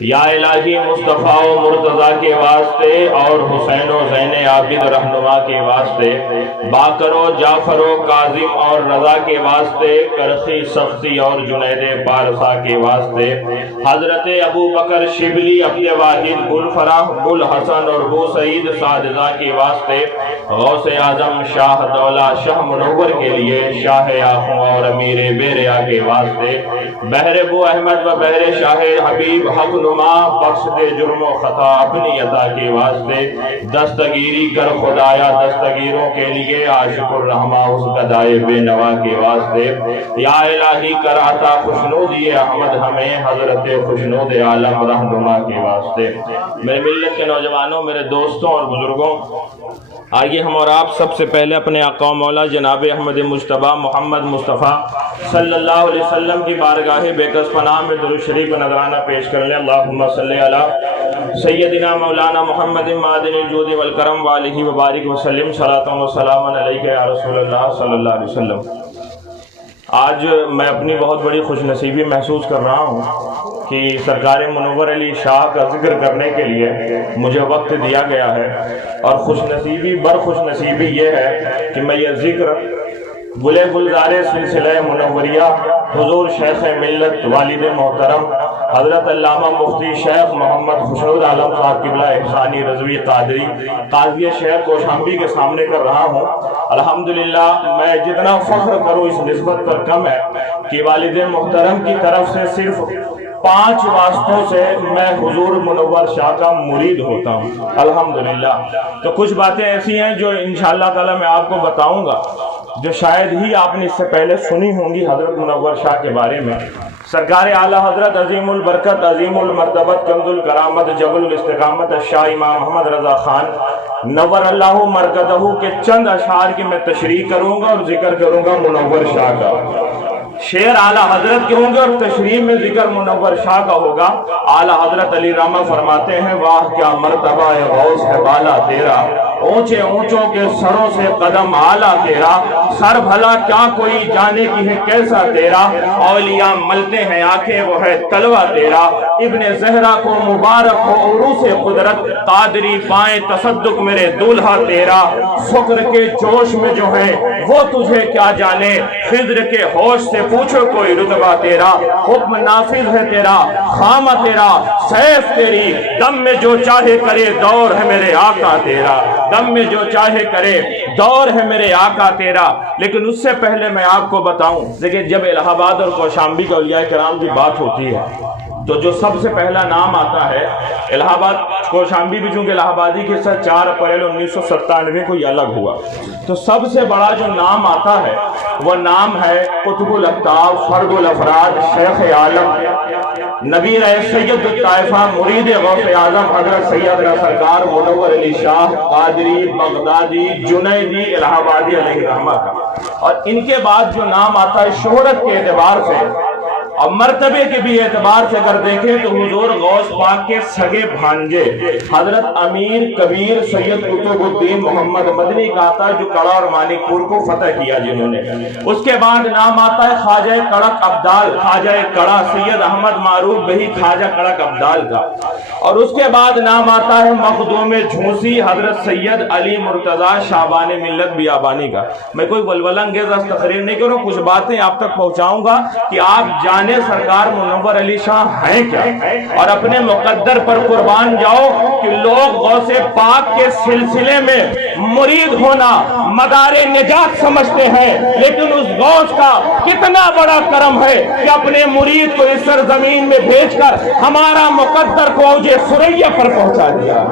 یا الہی مصطفیٰ و مرتضیٰ کے واسطے اور حسین و زین عابد رہنما کے واسطے، باقر و جعفر و کاظم اور رضا کے واسطے، کرخی سختی اور جنید پارسا کے واسطے، حضرت ابو بکر شبلی عبد واحد بلفراح بلحسن اور بو سعید سعدزہ کے واسطے، غوث اعظم شاہ دولہ شاہ منور کے لیے، شاہ آخوں اور امیر بیریا کے واسطے، بحر بو احمد و بحر شاہ حبیب حق نما بخش دے جرم و خطا اپنی عطا کے واسطے، دستگیری کر خدایا دستگیروں کے لیے، عاشق الرحمہ اس گدائے بے نوا کے واسطے، یا الہی کراتا خوشنودی احمد ہمیں حضرت خوشنود عالم رہنما کے واسطے۔ میرے ملت کے نوجوانوں، میرے دوستوں اور بزرگوں، آئیے ہم اور آپ سب سے پہلے اپنے آقا و مولا جناب احمد مجتبیٰ محمد مصطفیٰ صلی اللہ علیہ وسلم کی بارگاہ بے کس پناہ میں درود شریف نذرانہ پیش کر لیں۔ اللہم صلی علی سیدنا مولانا محمد معدن الجود والکرم وآلہ وبارک وسلم، صلاۃ و سلام علیک یا رسول اللہ صلی اللہ علیہ وسلم۔ آج میں اپنی بہت بڑی خوش نصیبی محسوس کر رہا ہوں کہ سرکار منور علی شاہ کا ذکر کرنے کے لیے مجھے وقت دیا گیا ہے، اور خوش نصیبی بر خوش نصیبی یہ ہے کہ میں یہ ذکر گلے گلزار سلسلہ منوریہ حضور شیخ ملت والد محترم حضرت علامہ مفتی شیخ محمد خوشنود عالم صاحب قبلہ احسانی رضوی قادری قاضی شہر کوشامبی کے سامنے کر رہا ہوں۔ الحمدللہ میں جتنا فخر کروں اس نسبت پر کم ہے کہ والد محترم کی طرف سے صرف 5 واسطوں سے میں حضور منور شاہ کا مرید ہوتا ہوں الحمدللہ۔ تو کچھ باتیں ایسی ہیں جو انشاءاللہ تعالی میں آپ کو بتاؤں گا، جو شاید ہی آپ نے اس سے پہلے سنی ہوں گی حضرت منور شاہ کے بارے میں۔ سرکار اعلیٰ حضرت عظیم البرکت عظیم المرتبت کنز الکرامت جبل الاستقامت شاہ امام محمد رضا خان نور اللہ مرکزہ کے چند اشعار کی میں تشریح کروں گا اور ذکر کروں گا منور شاہ کا۔ شعر اعلیٰ حضرت کے ہوں گے اور تشریح میں ذکر منور شاہ کا ہوگا۔ اعلیٰ حضرت علی راما فرماتے ہیں، واہ کیا مرتبہ ہے غوث ہے بالا تیرا، اونچے اونچوں کے سروں سے قدم اعلیٰ تیرا، سر بھلا کیا کوئی جانے کی ہے کیسا تیرا، اولیاء ملتے ہیں آنکھیں وہ ہے تلوہ تیرا، ابن زہرا کو مبارک ہو عروس قدرت، قادری پائیں تصدق میرے دولہا تیرا، فقر کے جوش میں جو ہے وہ تجھے کیا جانے، خضر کے ہوش سے پوچھو کوئی رتبہ تیرا، حکم نافذ ہے تیرا خامہ تیرا، سیف تیری دم میں جو چاہے کرے، دور ہے میرے آقا تیرا، دم میں جو چاہے کرے، دور ہے میرے آقا تیرا۔ لیکن اس سے پہلے میں آپ کو بتاؤں، لیکن جب الہ آباد اور کوشامبی کے اولیاء کرام کی بات ہوتی ہے تو جو سب سے پہلا نام آتا ہے الہ آباد کوشامبی بھی، چونکہ الہ آبادی کے ساتھ 4 اپریل 1997 کو یہ الگ ہوا، تو سب سے بڑا جو نام آتا ہے وہ نام ہے قطب الاقطاب فرد الافراد شیخ عالم نبی سید الطائفہ مرید غوث اعظم حضرت سیدنا سرکار منور علی شاہ قادری بغدادی جنیدی الہ آبادی علیہ رحمہ کا۔ اور ان کے بعد جو نام آتا ہے شہرت کے اعتبار سے اور مرتبے کے بھی اعتبار سے اگر دیکھیں تو حضور غوث پاک کے سگے بھانجے حضرت امیر کبیر سید قطب الدین محمد مدنی کا آتا ہے، جو کڑا اور مانک پور کو فتح کیا جنہوں نے۔ اس کے بعد نام آتا ہے خواجہ کڑک ابدال، خواجہ کڑا سید احمد معروف بہی خواجہ کڑک ابدال کا۔ اور اس کے بعد نام آتا ہے مخدوم جھونسی حضرت سید علی مرتضیٰ شعبان ملت بیابانی کا۔ میں کوئی ولولہ انگیز تقریر نہیں کروں، کچھ باتیں آپ تک پہنچاؤں گا کہ آپ جانے سرکار منور علی شاہ ہیں کیا، اور اپنے مقدر پر قربان جاؤ کہ لوگ غوث پاک کے سلسلے میں مرید ہونا مدار نجات سمجھتے ہیں، لیکن اس غوث کا کتنا بڑا کرم ہے کہ اپنے مرید کو اس سرزمین میں بھیج کر ہمارا مقدر کو اوج ثریا پر پہنچا دیا۔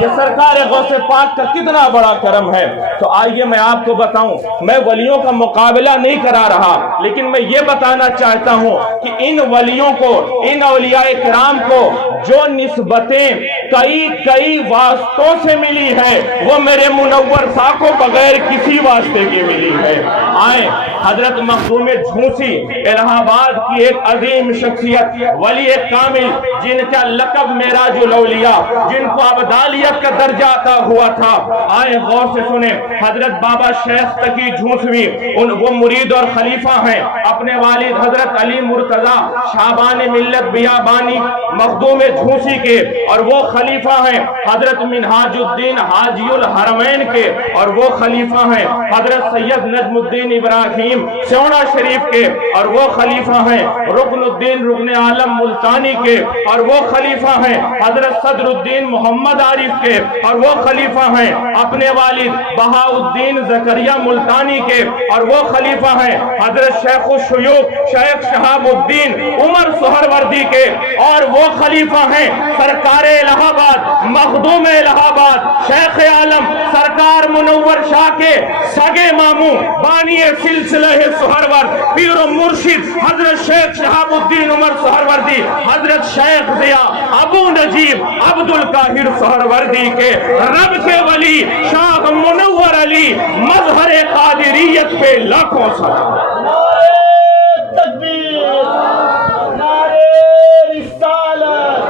یہ سرکار غوث پاک کا کتنا بڑا کرم ہے۔ تو آئیے میں آپ کو بتاؤں، میں ولیوں کا مقابلہ نہیں کرا رہا، لیکن میں یہ بتانا چاہتا ہوں کہ ان ولیوں کو، ان اولیاء کرام کو جو نسبتیں کئی واسطوں سے ملی ہے، وہ میرے منور شاہ کو بغیر کسی واسطے کی ملی ہے۔ آئیں حضرت مخدوم جھونسی الہ آباد کی ایک عظیم شخصیت ولی کامل، جن کا لقب معراج الاولیاء، جن کو ابدالیہ ولیت کا درجہ عطا ہوا تھا۔ آئے غور سے سنیں، حضرت بابا شیخ تقی جھونسوی وہ مرید اور خلیفہ ہیں اپنے والد حضرت علی مرتضی شعبان ملت بیابانی مخدوم جھونسی کے، اور وہ خلیفہ ہیں حضرت منہاج الدین حاجی الحرمین کے، اور وہ خلیفہ ہیں حضرت سید نجم الدین ابراہیم سیوڑا شریف کے، اور وہ خلیفہ ہیں رکن الدین رکن عالم ملتانی کے، اور وہ خلیفہ ہیں حضرت صدر الدین محمد عارف کے، اور وہ خلیفہ ہیں اپنے والد بہاء الدین زکریا ملتانی کے، اور وہ خلیفہ ہیں حضرت شیخ الشیوخ شیخ شہاب الدین عمر سہروردی کے، اور وہ خلیفہ ہیں سرکار الہ آباد مخدوم الہ آباد شیخ عالم سرکار منور شاہ کے سگے ماموں بانی سلسلہ سہرورد پیر و مرشد حضرت شیخ شہاب الدین عمر سہروردی حضرت شیخ ضیاء ابو نجیب عبد القاہر سہروردی کے، رب کے ولی شاہ منور علی مظہر قادریت پہ لاکھوں سلام۔ تکبیر، نعرہ رسالت،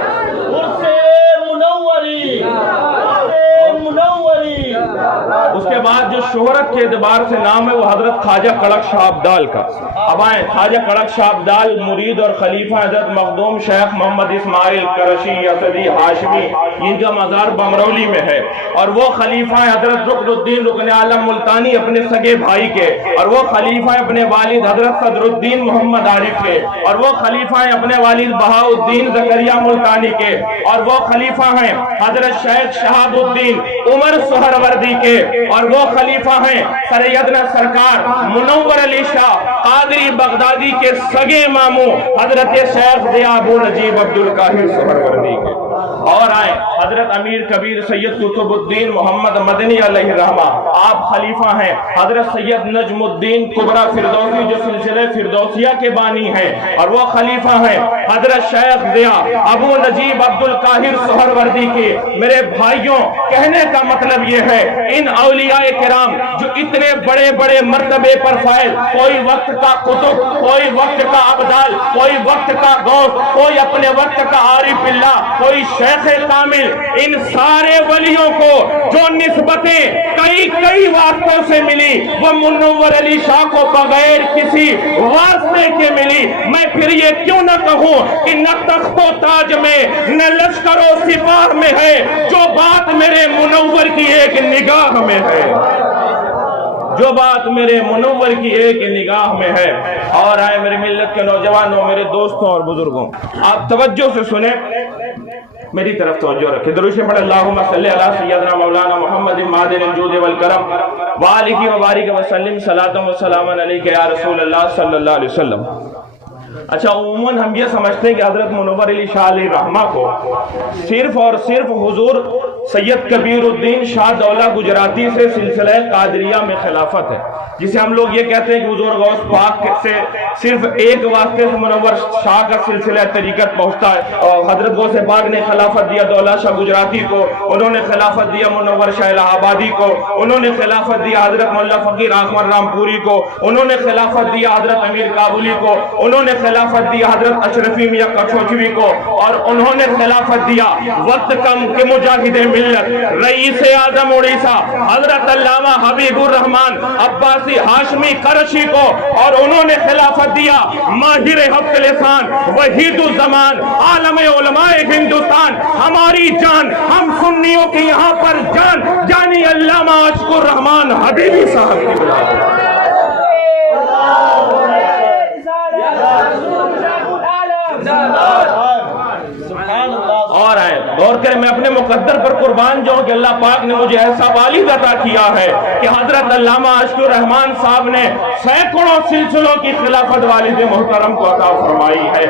عرص منوری، عرص منوری۔ اس کے بعد جو شہرت کے اعتبار سے نام ہے وہ حضرت خواجہ کڑک شاہ ابدال کا۔ اب آئیں، خواجہ کڑک شاہ ابدال مرید اور خلیفہ حضرت مخدوم شیخ محمد اسماعیل قرشی اسدی ہاشمی، ان کا مزار بمرولی میں ہے، اور وہ خلیفہ حضرت رکن الدین رکن عالم ملتانی اپنے سگے بھائی کے، اور وہ خلیفہ اپنے والد حضرت صدر الدین محمد عارف کے، اور وہ خلیفہ اپنے والد بہاء الدین زکریا ملتانی کے، اور وہ خلیفہ ہیں حضرت شیخ شہاب الدین عمر سہروردی کے، اور وہ خلیفہ ہیں سیدنا سرکار منور علی شاہ قادری بغدادی کے سگے ماموں حضرت شیخ ضیاء ابو نجیب عبد القاہر سہروردی کے۔ اور آئیں حضرت امیر کبیر سید قطب الدین محمد مدنی علیہ الرحمہ، آپ خلیفہ ہیں حضرت سید نجم الدین کبرا فردوسی جو سلسلہ فردوسیہ کے بانی ہیں، اور وہ خلیفہ ہیں حضرت شیخ ضیاء ابو نجیب عبد القاہر سہروردی کے۔ میرے بھائیوں، کہنے کا مطلب یہ ہے ان اولیاء کرام جو اتنے بڑے بڑے مرتبے پر فائز، کوئی وقت کا قطب، کوئی وقت کا ابدال، کوئی وقت کا غوث، کوئی اپنے وقت کا عارف اللہ، کوئی شیخ کامل، ان سارے ولیوں کو جو نسبتیں کئی واسطوں سے ملی وہ منور علی شاہ کو بغیر کسی واسطے کے ملی۔ میں پھر یہ کیوں نہ کہوں کہ نہ تخت و تاج میں نہ لشکر و سپاہ میں ہے جو بات میرے منور کی ایک نگاہ میں ہے، جو بات میرے منور کی ایک نگاہ میں ہے۔ اور آئے میرے ملت کے نوجوانوں، میرے دوستوں اور بزرگوں، آپ توجہ سے سنیں، میری طرف توجہ رکھیں، درود پڑھ اللہم صلی علی سیدنا مولانا محمد معدن الجود والکرم وآلہ وبارک وسلم صلاۃ و سلام علیک یا رسول اللہ صلی اللہ علیہ وسلم۔ اچھا، عموماً ہم یہ سمجھتے ہیں کہ حضرت منور علی شاہ علیہ الرحمہ کو صرف اور صرف حضور سید کبیر الدین شاہ دولہ گجراتی سے سلسلہ قادریہ میں خلافت ہے، جسے ہم لوگ یہ کہتے ہیں کہ حضور غوث پاک سے صرف ایک واسطے سے منور شاہ کا سلسلہ طریقت پہنچتا ہے، اور حضرت غوث پاک نے خلافت دیا دولہ شاہ گجراتی کو، انہوں نے خلافت دیا منور شاہ الہ آبادی کو، انہوں نے خلافت دیا حضرت مولا فقیر احمد رام پوری کو، انہوں نے خلافت دیا حضرت امیر کابلی کو، انہوں نے خلافت دیا حضرت اشرفی میاں کچھوچوی کو، اور انہوں نے خلافت دیا وقت کم کے مجاہد ملت رئیس اعظم اڑیسہ حضرت علامہ حبیب الرحمن عباسی ہاشمی قرشی کو، اور انہوں نے خلافت دیا ماہر ہفت لسان وحید الزمان عالم علماء ہندوستان، ہماری جان، ہم سنیوں کی یہاں پر جان، جانی علامہ اشق الرحمان حبیبی صاحب کی بلا۔ اور آئے غور کریں، میں اپنے مقدر پر قربان جاؤں کہ اللہ پاک نے مجھے ایسا والد عطا کیا ہے کہ حضرت علامہ اشق الرحمان صاحب نے سینکڑوں سلسلوں کی خلافت والد محترم کو عطا فرمائی ہے۔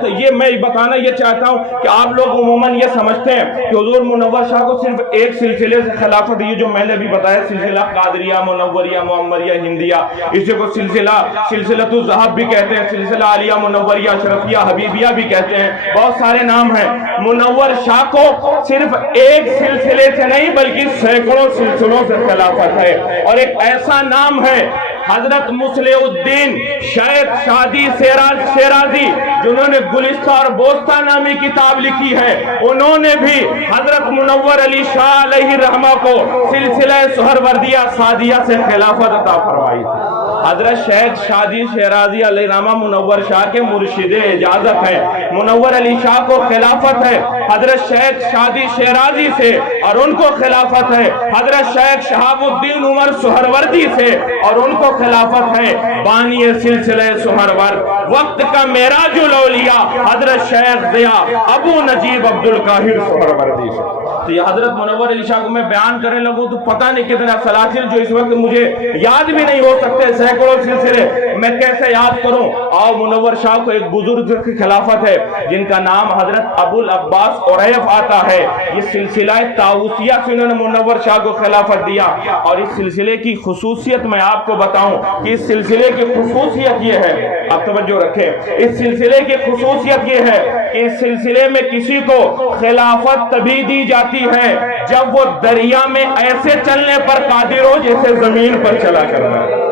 تو یہ میں بتانا یہ چاہتا ہوں کہ آپ لوگ عموماً یہ سمجھتے ہیں کہ حضور منور شاہ کو صرف ایک سلسلے سے خلافت، یہ جو میں نے بھی بتایا سلسلہ قادریہ منوریہ معمریہ ہندیہ، اسی کو سلسلۃ الذہب بھی کہتے ہیں، سلسلہ عالیہ منوریہ اشرفیہ حبیبیہ بھی کہتے ہیں، بہت سارے نام ہیں۔ منور شاہ کو صرف ایک سلسلے سے نہیں بلکہ سینکڑوں سلسلوں سے خلافت ہے، اور ایک ایسا نام ہے حضرت مصلح-الدین شیخ شادی شیرازی جنہوں نے گلستہ اور بوستہ نامی کتاب لکھی ہے، انہوں نے بھی حضرت منور علی شاہ علیہ الرحمہ کو سلسلہ سہروردیہ سعدیہ سے خلافت عطا فرمائی تھی۔ حضرت شیخ شادی شیرازی علیہ الرحمہ منور شاہ کے مرشد اجازت ہے، منور علی شاہ کو خلافت ہے حضرت شیخ شادی شیرازی سے، اور ان کو خلافت ہے حضرت شیخ شہاب الدین عمر سہروردی سے، اور ان کو خلافت ہے بانی سلسلہ سہرورد وقت کا معراج الاولیاء حضرت شیخ ضیاء ابو نجیب عبدالقاہر سہروردی سے۔ تو یہ حضرت منور علی شاہ کو میں بیان کرنے لگوں تو پتہ نہیں کتنا سلاسل جو اس وقت مجھے یاد بھی نہیں ہو سکتے، سینکڑوں سلسلے میں کیسے یاد کروں۔ اور منور شاہ کو ایک بزرگ کی خلافت ہے جن کا نام حضرت ابو العباس عریف آتا ہے، یہ سلسلہ طاؤسیہ سے انہوں نے منور شاہ کو خلافت دیا۔ اور اس سلسلے کی خصوصیت میں آپ کو بتاؤں کہ اس سلسلے کی خصوصیت یہ ہے، آپ توجہ رکھیں، اس سلسلے کی خصوصیت یہ ہے کہ اس سلسلے میں کسی کو خلافت تبھی دی جاتی ہے جب وہ دریا میں ایسے چلنے پر قادر ہو جیسے زمین پر چلا کرنا ہے،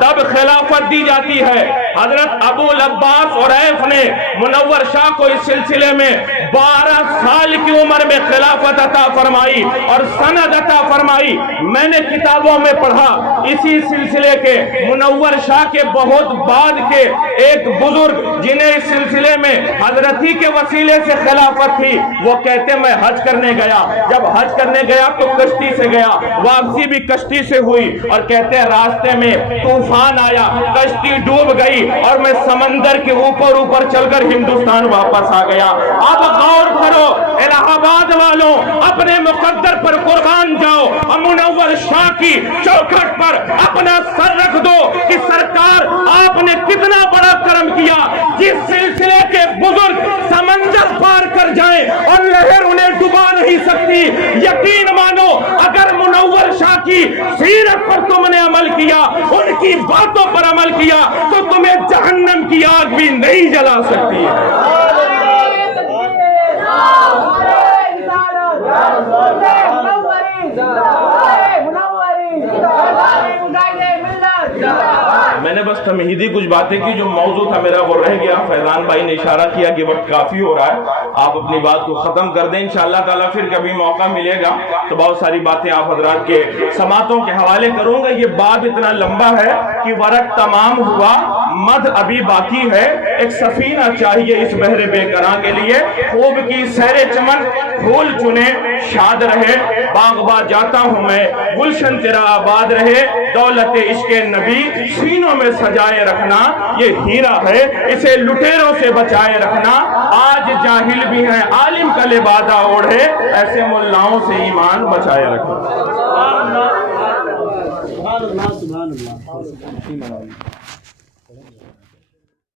تب خلافت دی جاتی ہے۔ حضرت ابو العباس عریف نے منور شاہ کو اس سلسلے میں 12 سال کی عمر میں خلافت عطا فرمائی اور سند عطا فرمائی۔ میں نے کتابوں میں پڑھا اسی سلسلے کے منور شاہ کے بہت بعد کے ایک بزرگ جنہیں اس سلسلے میں حضرت ہی کے وسیلے سے خلافت تھی، وہ کہتے میں حج کرنے گیا، جب حج کرنے گیا تو کشتی سے گیا، واپسی بھی کشتی سے ہوئی، اور کہتے ہیں راستے میں طوفان آیا، کشتی ڈوب گئی اور میں سمندر کے اوپر چل کر ہندوستان واپس آ گیا۔ اب غور کرو الہ آباد والوں، اپنے مقدر پر قربان جاؤ اور منور شاہ کی چوکھٹ پر اپنا سر رکھ دو کہ سرکار آپ نے کتنا بڑا کرم کیا، جس سلسلے کے بزرگ سمندر پار کر جائیں اور لہر انہیں ڈبا نہیں سکتی۔ یقین مانو اگر منور شاہ کی سیرت پر تم نے عمل کیا، ان کی باتوں پر عمل کیا، تو تمہیں جہنم کی آگ بھی نہیں جلا سکتی ہے۔ میں نے بس تمہیدی کچھ باتیں کی، جو موضوع تھا میرا وہ رہ گیا۔ فیضان بھائی نے اشارہ کیا کہ وقت کافی ہو رہا ہے، آپ اپنی بات کو ختم کر دیں، انشاءاللہ تعالیٰ پھر کبھی موقع ملے گا تو بہت ساری باتیں آپ حضرات کے سماعتوں کے حوالے کروں گا۔ یہ باب اتنا لمبا ہے کہ ورق تمام ہوا، مد ابھی باقی ہے۔ ایک سفینہ چاہیے اس بحر بے قراں کے لیے، خوب کی سیر چمن پھول چنے شاد رہے، باغ جاتا ہوں میں گلشن تیرا آباد رہے، دولت عشق نبی سینوں میں سجائے رکھنا، یہ ہیرا ہے اسے لٹیروں سے بچائے رکھنا۔ آج جاہل بھی ہیں عالم کا لبادہ اوڑھے، ایسے ملاؤں سے ایمان بچائے رکھنا۔ سبحان اللہ سبحان اللہ۔